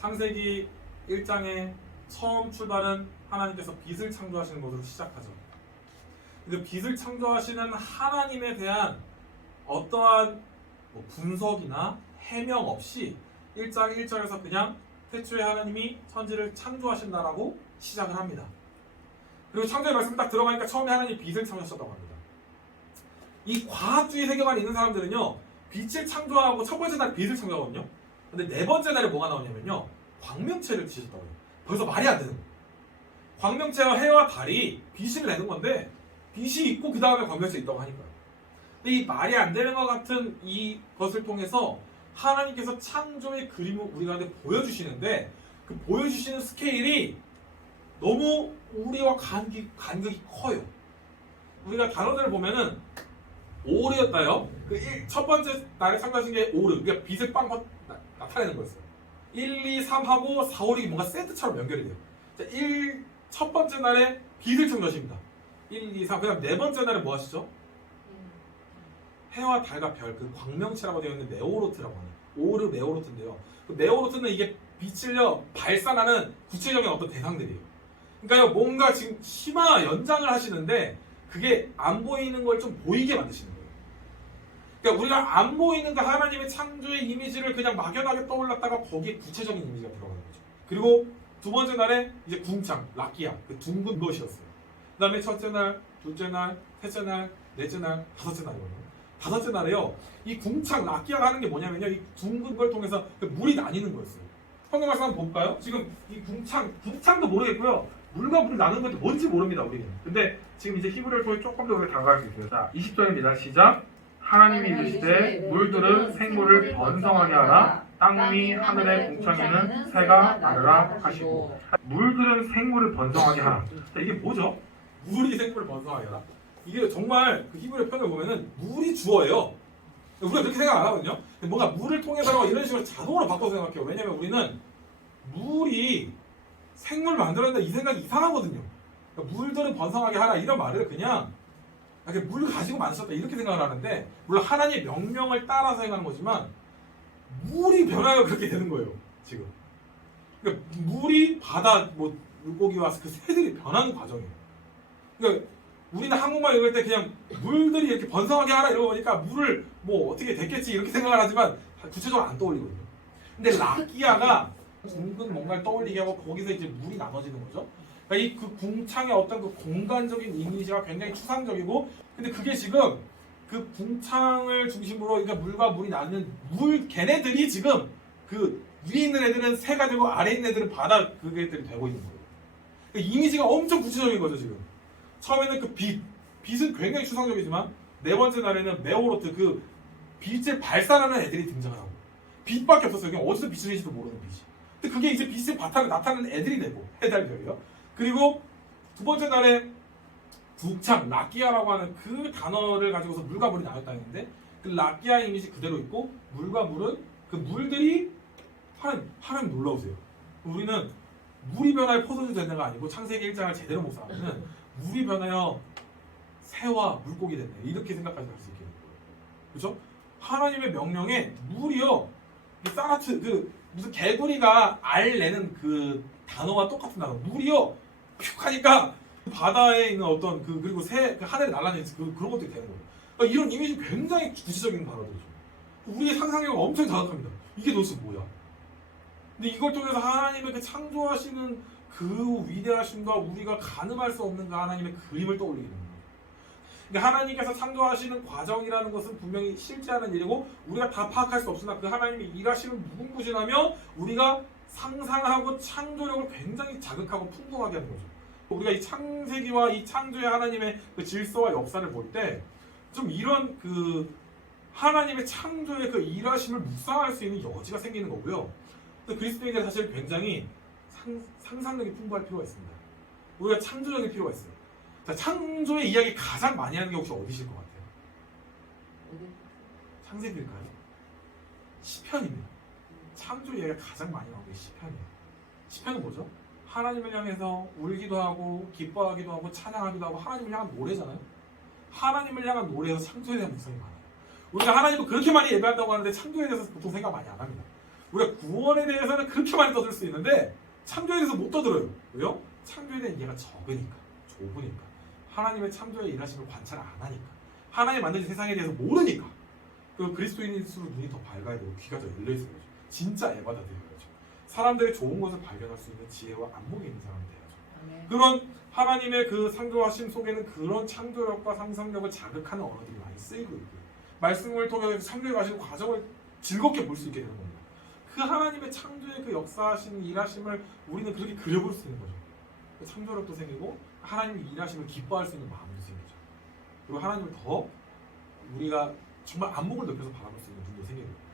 창세기 1장의 처음 출발은 하나님께서 빛을 창조하시는 것으로 시작하죠. 그 빛을 창조하시는 하나님에 대한 어떠한 분석이나 해명 없이 1장 1절에서 그냥 태초에 하나님이 천지를 창조하신다라고 시작을 합니다. 그리고 창조의 말씀이 딱 들어가니까 처음에 하나님이 빛을 창조하셨다고 합니다. 이 과학주의 세계관에 있는 사람들은요, 빛을 창조하고 첫 번째 날에 빛을 창조하거든요. 근데 네 번째 날에 뭐가 나오냐면요, 광명체를 지으셨다고 해요. 벌써 말이 안 되는 거예요. 광명체와 해와 달이 빛을 내는 건데 빛이 있고 그 다음에 광명체 있다고 하니까요. 근데 이 말이 안 되는 것 같은 이것을 통해서 하나님께서 창조의 그림을 우리한테 보여주시는데 그 보여주시는 스케일이 너무 우리와 간격이 커요. 우리가 단어들을 보면은 오르였다요. 첫 번째 날에 창조하신 게 오르, 그러니까 빛을 빵빵 나타내는 거였어요. 1, 2, 3하고 4, 5, 6이 뭔가 세트처럼 연결이 돼요. 자, 첫 번째 날에 빛을 창조하십니다. 1, 2, 3, 그 다음 네 번째 날에 뭐 하시죠? 해와 달과 별, 그 광명체라고 되어 있는 네오로트라고 하는 오르 네오로트인데요. 그 네오로트는 이게 빛을요 발산하는 구체적인 어떤 대상들이에요. 그러니까요 뭔가 지금 심화 연장을 하시는데 그게 안 보이는 걸 좀 보이게 만드시는 거예요. 그러니까 우리가 안 보이는 그 하나님의 창조의 이미지를 그냥 막연하게 떠올랐다가 거기에 구체적인 이미지가 들어가는 거죠. 그리고 두 번째 날에 이제 궁창, 락기야, 그 둥근 것이었어요. 그 다음에 첫째 날, 둘째 날, 셋째 날, 넷째 날, 다섯째 날이거든요. 다섯째 날에요, 이 궁창, 락기야가 하는 게 뭐냐면요, 이 둥근 걸 통해서 물이 나뉘는 거였어요. 성경 말씀 한번 볼까요? 지금 이 궁창도 모르겠고요. 물과 물이 나누는 것도 뭔지 모릅니다, 우리는. 근데 지금 이제 히브리어를 통해 조금 더 다가갈 수 있어요. 자, 20절입니다. 시작. 하나님이 이르시되 물들은 생물을 번성하게 하라. 땅 위 하늘의 궁창에는 새가 나르라 하시고. 물들은 생물을 번성하게 하라. 자, 이게 뭐죠? 물이 생물을 번성하게 하라. 이게 정말 그 히브리어 편을 보면은 물이 주어예요. 우리가 그렇게 생각 안 하거든요. 뭔가 물을 통해서 이런 식으로 자동으로 바꿔서 생각해요. 왜냐면 우리는 물이 생물을 만들어낸다 이 생각이 이상하거든요. 그러니까 물들은 번성하게 하라 이런 말을 그냥 물 가지고 만드셨다 이렇게 생각을 하는데, 물론 하나님의 명령을 따라서 행하는 거지만 물이 변하여 그렇게 되는 거예요. 지금 그러니까 물이 바다 물고기와 그 새들이 변하는 과정이에요. 그러니까 우리는 한국말 읽을 때 그냥 물들이 이렇게 번성하게 하라 이러고 보니까 물을 어떻게 됐겠지 이렇게 생각을 하지만 구체적으로 안 떠올리거든요. 근데 라기아가 둥근 뭔가를 떠올리게 하고 거기서 이제 물이 나눠지는 거죠. 그러니까 그 궁창의 어떤 그 공간적인 이미지가 굉장히 추상적이고, 근데 그게 지금 그 궁창을 중심으로 그러니까 물과 물이 나누는 걔네들이 지금 그 위에 있는 애들은 새가 되고 아래 있는 애들은 바다 그게들이 되고 있는 거예요. 그러니까 이미지가 엄청 구체적인 거죠 지금. 처음에는 그 빛은 굉장히 추상적이지만 네 번째 날에는 메오로트, 그 빛을 발산하는 애들이 등장하고, 빛밖에 없었어요. 그냥 어디서 빛을 내지도 모르는 빛이. 근데 그게 이제 빛의 바탕을 나타내는 애들이 되고, 해달별이요. 그리고 두 번째 날에 북창, 라기아라고 하는 그 단어를 가지고서 물과 물이 나눴다 했는데, 그 라기아 이미지 그대로 있고, 물과 물은 그 물들이 하나님 놀라우세요. 우리는 물이 변하여 포도주 된다가 아니고 창세기 1장을 제대로 묵상하면 물이 변하여 새와 물고기 됐네 이렇게 생각까지 할 수 있게 되는 거예요. 그렇죠? 하나님의 명령에 물이요, 사라트 무슨 개구리가 알 내는 그 단어와 똑같은 단어, 물이요 퓨 하니까 바다에 있는 어떤 그리고 새 하늘에 날아다니는 그런 것들이 되는 거예요. 그러니까 이런 이미지 굉장히 구체적인 단어들이죠. 우리의 상상력은 엄청 자극합니다. 이게 도대체 뭐야? 근데 이걸 통해서 하나님의 그 창조하시는 그 위대하심과 우리가 가늠할 수 없는 그 하나님의 그림을 떠올리게 됩니다. 그러니까 하나님께서 창조하시는 과정이라는 것은 분명히 실제하는 일이고 우리가 다 파악할 수 없으나 그 하나님이 일하시는 무궁무진하며 우리가 상상하고 창조력을 굉장히 자극하고 풍부하게 하는 거죠. 우리가 이 창세기와 이 창조의 하나님의 그 질서와 역사를 볼 때 좀 이런 그 하나님의 창조의 그 일하심을 묵상할 수 있는 여지가 생기는 거고요. 또 그리스도인들 사실 굉장히 상상력이 풍부할 필요가 있습니다. 우리가 창조력이 필요가 있어요. 자, 창조의 이야기 가장 많이 하는 게 혹시 어디실 것 같아요? 창세기일까요? 시편입니다. 창조 이야기가 가장 많이 나오는 게 시편이에요. 시편은 뭐죠? 하나님을 향해서 울기도 하고 기뻐하기도 하고 찬양하기도 하고 하나님을 향한 노래잖아요. 하나님을 향한 노래에서 창조에 대한 묵상이 많아요. 우리가 하나님을 그렇게 많이 예배한다고 하는데 창조에 대해서 보통 생각 많이 안 합니다. 우리가 구원에 대해서는 그렇게 많이 떠들 수 있는데 창조에 대해서 못 떠들어요. 왜요? 창조에 대한 이해가 적으니까, 좁으니까, 하나님의 창조의 일하심을 관찰 안 하니까, 하나님 만드신 세상에 대해서 모르니까. 그 그리스도인일수록 눈이 더 밝아야 되고 귀가 더 열려 있어야죠. 진짜 애받아 들여야죠. 사람들의 좋은 것을 발견할 수 있는 지혜와 안목이 있는 사람이 돼야죠. 아멘. 그런 하나님의 그 창조하심 속에는 그런 창조력과 상상력을 자극하는 언어들이 많이 쓰이고 있고, 말씀을 통해 창조해 가시는 과정을 즐겁게 볼 수 있게 되는 겁니다. 그 하나님의 창조의 그 역사하신 일하심을 우리는 그렇게 그려볼 수 있는 거죠. 그 창조력도 생기고 하나님의 일하심을 기뻐할 수 있는 마음도 생기죠. 그리고 하나님을 더 우리가 정말 안목을 넓혀서 바라볼 수 있는 눈도 생기고